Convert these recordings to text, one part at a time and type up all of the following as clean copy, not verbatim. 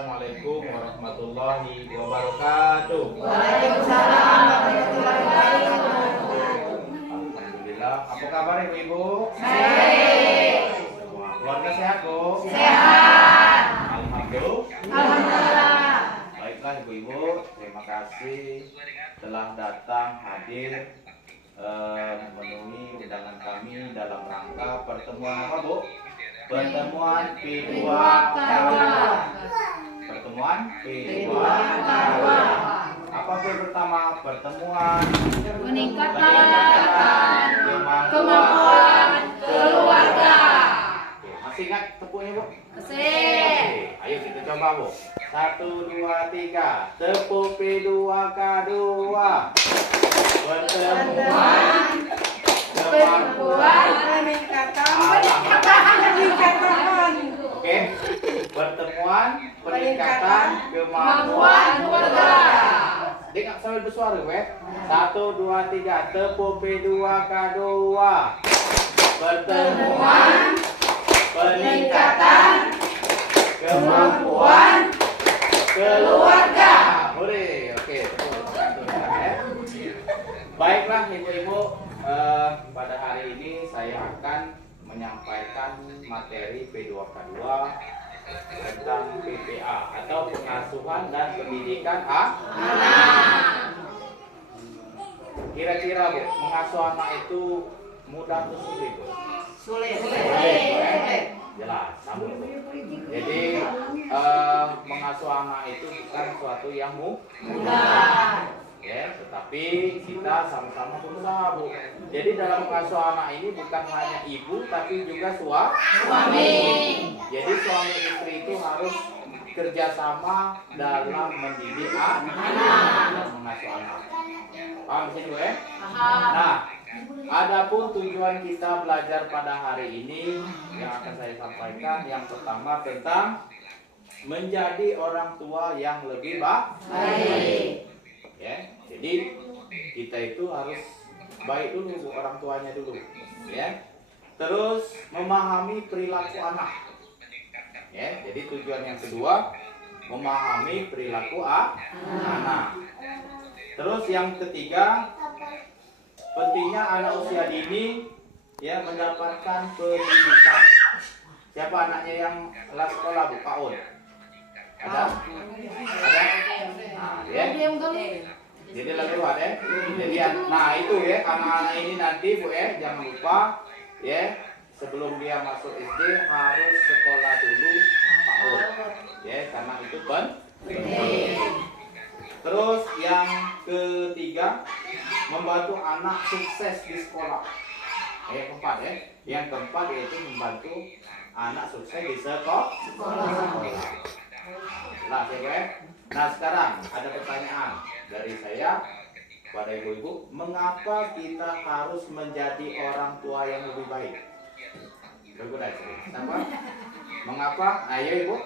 Assalamualaikum warahmatullahi wabarakatuh. Waalaikumsalam warahmatullahi wabarakatuh. Alhamdulillah. Apa kabar ibu-ibu? Baik. Semua keluarga sehat, Bu? Sehat. Alhamdulillah. Baiklah ibu-ibu, terima kasih telah datang hadir memenuhi undangan kami dalam rangka pertemuan apa, Bu? Pertemuan P2 Kawa. Pertemuan P2 Kawa. Apa pertama? Pertemuan Meningkatkan kemampuan keluarga. Oke, masih ingat tepuknya, Bu? Sip. Oke, ayo kita coba, Bu. 1, 2, 3. Tepuk P2K2. Pertemuan Kemampuan meningkatkan. Oke. Pertemuan peningkatan Kemampuan keluarga. Dengar sambil bersuara, weh. 1, 2, 3. Tepuk P2K2. Pertemuan peningkatan kemampuan keluarga. Boleh. Oke, tepuk tangan ya. Baiklah ibu-ibu, pada hari ini saya akan menyampaikan materi P2K2 tentang PPA atau pengasuhan dan pendidikan anak. Kira-kira, Bu, mengasuh anak itu mudah atau sulit, Bu? Sulit. Jelas, sambung, Bu. Jadi mengasuh anak itu bukan suatu yang mudah. Ya, tetapi kita sama-sama berusaha, Bu. Jadi dalam mengasuh anak ini bukan hanya ibu tapi juga suami. Jadi suami istri itu harus kerjasama dalam mendidik anak, mengasuh anak. Paham di sini, ya? Nah, adapun tujuan kita belajar pada hari ini yang akan saya sampaikan, yang pertama tentang menjadi orang tua yang lebih baik. Ya, jadi kita itu harus baik dulu, orang tuanya dulu, ya. Terus memahami perilaku anak, ya. Jadi tujuan yang kedua memahami perilaku anak. Terus yang ketiga pentingnya anak usia dini ya mendapatkan pendidikan. Siapa anaknya yang kelas sekolah, Bu? PAUD? Ada? Nah, ya. Jadi lebih luas ya. Jadi nah itu ya anak-anak ini nanti, Bu, ya jangan lupa ya sebelum dia masuk SD harus sekolah dulu PAUD ya karena itu penting. Terus yang ketiga membantu anak sukses di sekolah. Yang keempat ya. Yang keempat yaitu membantu anak sukses di sekolah. Nah sekarang ada pertanyaan dari saya pada ibu-ibu, mengapa kita harus menjadi orang tua yang lebih baik? Kenapa? Mengapa? Ayo ibu,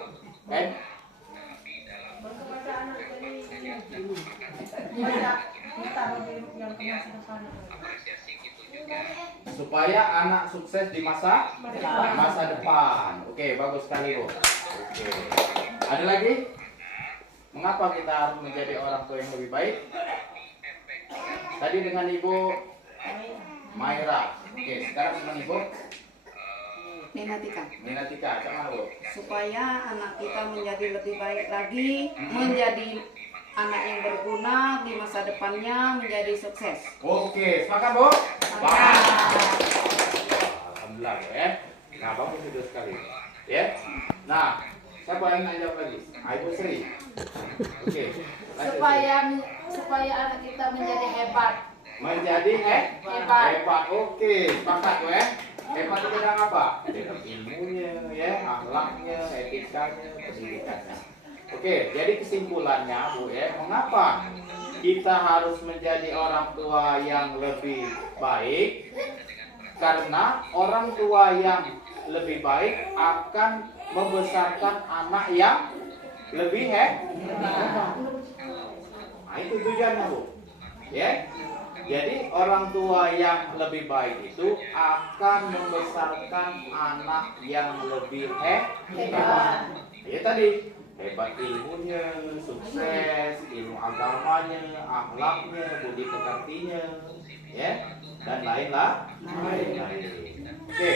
supaya anak sukses di masa depan. Oke, bagus sekali, Bu. Oke. Ada lagi? Mengapa kita harus menjadi orang tua yang lebih baik? Tadi dengan Ibu Maira. Oke, sekarang dengan Ibu Minatika. Sama, Bu. Supaya anak kita menjadi lebih baik lagi, menjadi anak yang berguna di masa depannya, menjadi sukses. Oke, sepakat, Bu? Sepakat. Alhamdulillah, ya. Nah, bagus itu sekali. Ya. Nah, siapa yang ngajak lagi? Ibu Sri. Oke. Supaya anak kita menjadi hebat. Menjadi hebat. Oke, sepakat, Bu, ya. Hebat itu dalam apa? Dalam ilmunya, ya, akhlaknya, etikanya, pendidikannya. Oke, jadi kesimpulannya, Bu, ya, mengapa kita harus menjadi orang tua yang lebih baik? Karena orang tua yang lebih baik akan membesarkan anak yang lebih hebat. Nah, itu tujuannya, Bu. Ya. Jadi orang tua yang lebih baik itu akan membesarkan anak yang lebih hebat. Ya tadi hebat ilmunya, sukses, ilmu agamanya, akhlaknya, budi pekertinya, ya, dan lain-lain. Oke,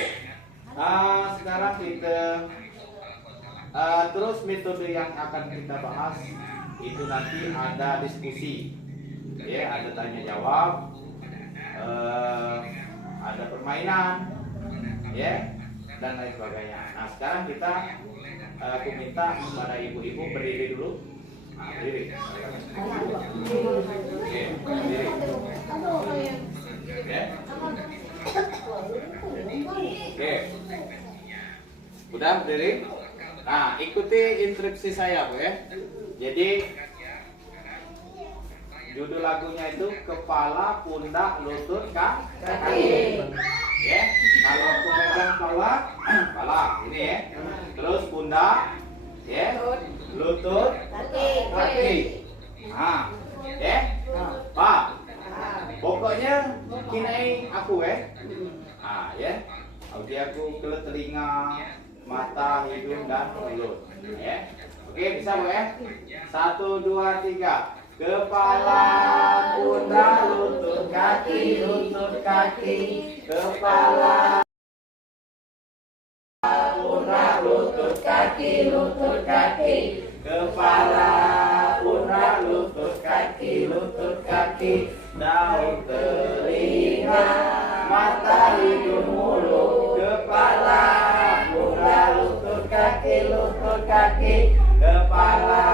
sekarang kita terus metode yang akan kita bahas itu nanti ada diskusi, ya, ada tanya jawab, ada permainan, ya, dan lain sebagainya. Nah, sekarang kita aku minta kepada ibu-ibu berdiri dulu. Nah, berdiri. Oke, berdiri. Oke. Oke. Udah berdiri? Nah, ikuti instruksi saya, Bu, ya. Jadi judul lagunya itu kepala, pundak, lutut, kaki. Ya, kalau aku pegang kepala, ini ya. Terus pundak, ya, lutut, kaki. Nah, ya, Pak. Pokoknya kinain aku ya. Nah, ya. Oke, aku ke telinga, mata, hidung dan mulut. Ya. Oke, bisa Bu ya? 1, 2, 3. Kepala, pundak, lutut, kaki, kepala, pundak, lutut, kaki, kepala, pundak, lutut, kaki, daun, telinga, mata, hidung, mulut, kepala, pundak, lutut, kaki, kepala,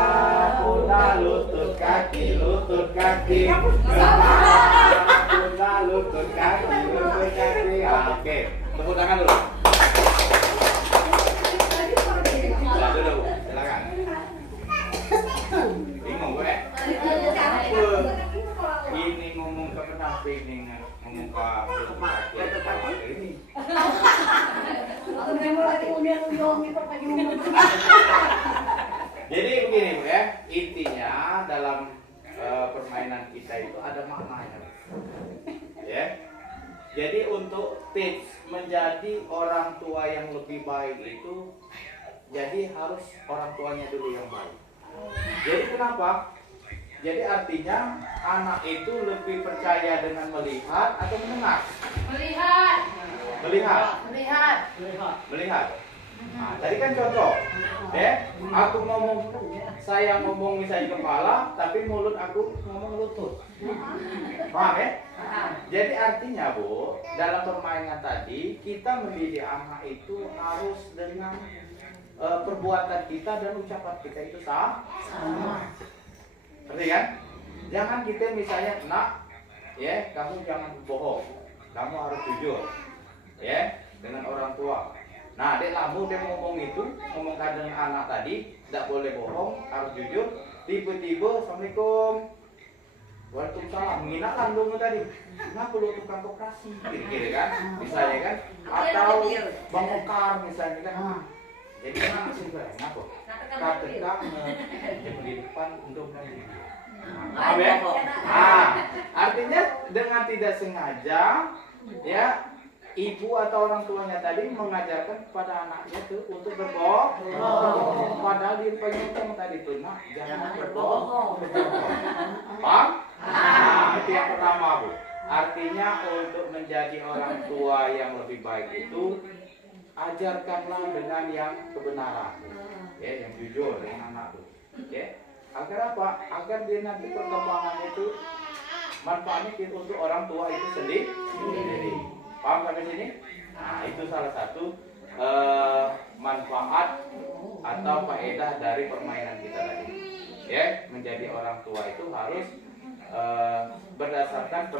pundak, lutut, kaki, kepala, pundak, lutut, kaki. Oke, tepuk tangan dulu. Ya, dulu, silakan. Bingung gue. Ini ngomong ke pendamping, ini ngomong ke ini. Jadi begini Bu ya, intinya dalam permainan kita itu ada maknanya. Ya. Jadi untuk tips menjadi orang tua yang lebih baik itu, jadi harus orang tuanya dulu yang baik. Jadi kenapa? Jadi artinya anak itu lebih percaya dengan melihat atau mendengar? Melihat. Nah, tadi kan contoh, aku saya ngomong misalnya kepala, tapi mulut aku ngomong lutut. Paham ya? Jadi artinya Bu, dalam permainan tadi kita mendidik anak itu harus dengan perbuatan kita dan ucapan kita itu sama. Ngerti kan? Jangan kita misalnya, nak, ya, kamu jangan bohong, kamu harus jujur, ya, dengan orang tua. Nah, dek lamu dia ngomongkan dengan anak tadi, tidak boleh bohong, harus jujur. Tiba-tiba, assalamualaikum, waalaikumsalam, menghina kandung tadi. Nah, perlu tukang koperasi, kira-kira kan, misalnya kan, atau bang Okar misalnya kan. Jadi mana sih kenapa? Ketika di depan untuk mendidik. Paham ya? Nah, artinya dengan tidak sengaja, ya, ibu atau orang tuanya tadi mengajarkan kepada anaknya tuh untuk berbohong. Padahal di penyokong tadi tuh, nak, jangan berbohong. Paham? Nah, itu yang pertama Bu. Artinya untuk menjadi orang tua yang lebih baik itu, ajarkanlah dengan yang kebenaran, ya, yang jujur dengan anak tuh, ya. Agar apa? Agar dia nanti perkembangannya itu manfaatnya untuk orang tua itu sendiri. Paham sampai sini? Nah, itu salah satu manfaat atau faedah dari permainan kita tadi. Ya, menjadi orang tua itu harus berdasarkan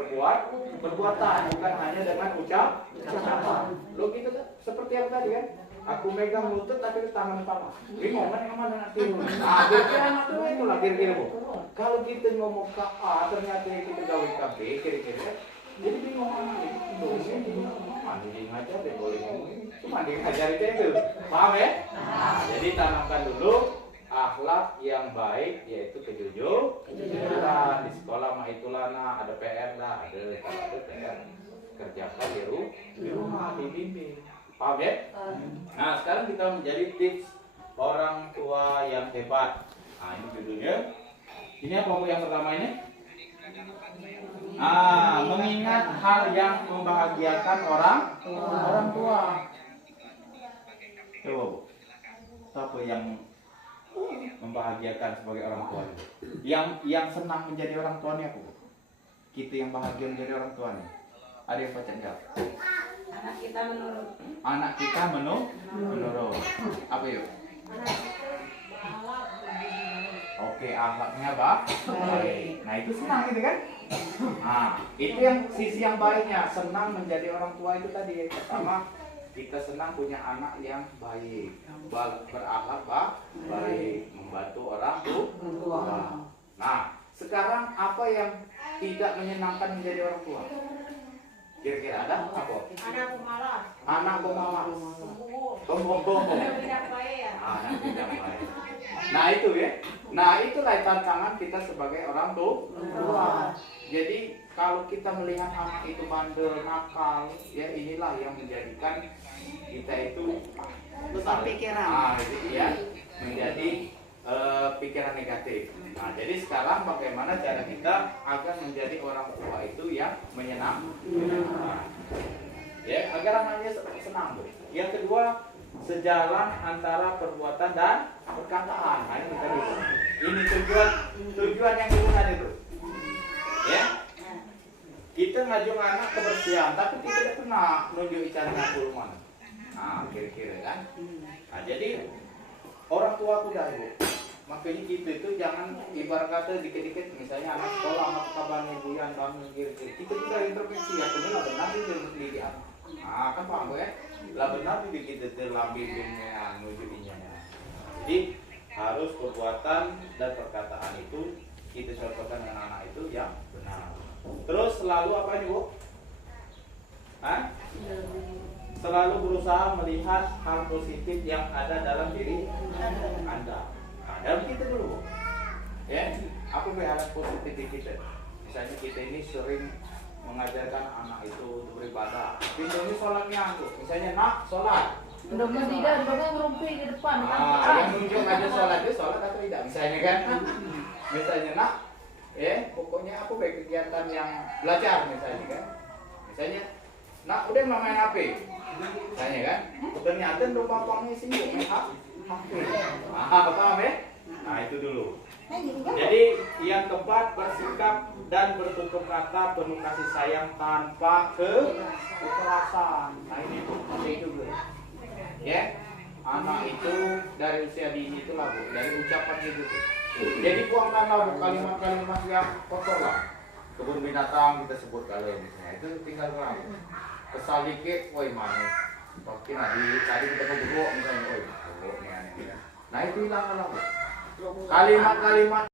perbuatan, bukan hanya dengan ucapan. Lo gitu kan? Seperti yang tadi kan? Aku megang lutut tapi ke tangan kepala. Bingung kan yang mana nanti? Nah, kira-kira anak tuh itulah kira-kira Bu. Kalau kita ngomong ke A, ternyata kita gawe ke B, kira-kira. Jadi bingung anak itu. Mandi ngajar deh boleh ngomong ini. Cuma dia ngajar itu. Paham ya? Nah, jadi tanamkan dulu akhlak yang baik, yaitu kejujuran. Di sekolah mah itulah ada PR lah, ada PR kerjakan di rumah, dibimbing. Paham ya? Nah, sekarang kita menjadi tips orang tua yang hebat. Nah, ini judulnya. Ini apa Bu yang pertama ini? Mengingat hal yang membahagiakan orang tua. Coba Bu. Apa yang membahagiakan sebagai orang tua? Yang senang menjadi orang tua ini apa Bu? Kita yang bahagia menjadi orang tua nih. Ada yang baca enggak? Anak kita menurut. Anak kita menurut. Apa yuk? Oke, akhlaknya baik. Nah, itu senang gitu kan? Nah, itu yang sisi yang baiknya, senang menjadi orang tua itu tadi. Pertama, kita senang punya anak yang baik, berakhlak baik, membantu orang tua. Nah, sekarang apa yang tidak menyenangkan menjadi orang tua? Kira-kira ada apa? Anak pemalas. Anak pemalas. Pembohong. Anak tidak baik. Anak tidak baik. Nah itu ya. Nah itulah tantangan kita sebagai orang tua. Jadi kalau kita melihat anak itu bandel, nakal, ya inilah yang menjadikan kita itu Beban pikiran. Jadi ya menjadi pikiran negatif. Nah, jadi sekarang bagaimana cara kita agar menjadi orang tua itu yang menyenangkan? Ya, agar anaknya senang. Yang kedua, sejalan antara perbuatan dan perkataan. Nah, ini tadi. Ini tujuan yang dibuat itu. Ya. Kita ngajung anak kebersihan, tapi kita tidak pernah nunjuk caranya mana. Nah, kira-kira kan? Nah, jadi orang tua kuda Ibu. Makanya kita itu jangan ibarat kata dikit-dikit misalnya anak sekolah anak kabarnya buyan kami kira-kira. Kita juga introspeksi ya, benar benar itu pendidikan. Nah, kan paham ya? Lah benar itu kita terlambingnya nujukinya. Jadi harus perbuatan dan perkataan itu kita contohkan dengan anak itu yang benar. Terus selalu apa nih Bu? Selalu berusaha melihat hal positif yang ada dalam diri Anda. Nah, dalam kita dulu, ya, apa hal positif di kita? Misalnya kita ini sering mengajarkan anak itu beribadah. Kita ini sholatnya, misalnya nak sholat. Udah tidak, udah ngerumpi di depan. Yang nunjuk aja sholat itu sholat atau tidak? Misalnya kan, misalnya nak, ya, pokoknya aku baik kegiatan yang belajar misalnya kan. Misalnya, nak udah main HP, misalnya kan. Ternyata lupa pangnya sibuk main HP. Paham ya? Nah itu dulu. Jadi yang keempat, bersikap dan bertutur kata penuh kasih sayang tanpa kekerasan. Nah ini tuh penting juga. Ya, anak itu dari usia dini itu lah Bu, dari ucapan itu tuh. Jadi buangkanlah kalimat-kalimat yang kotor lah. Kebun binatang kita sebut kalau misalnya itu tinggal terang. Kesal dikit, woi mana? Pasti tadi kita ngobrol misalnya, woi. Nah itu hilang lah Bu. Kalimat-kalimat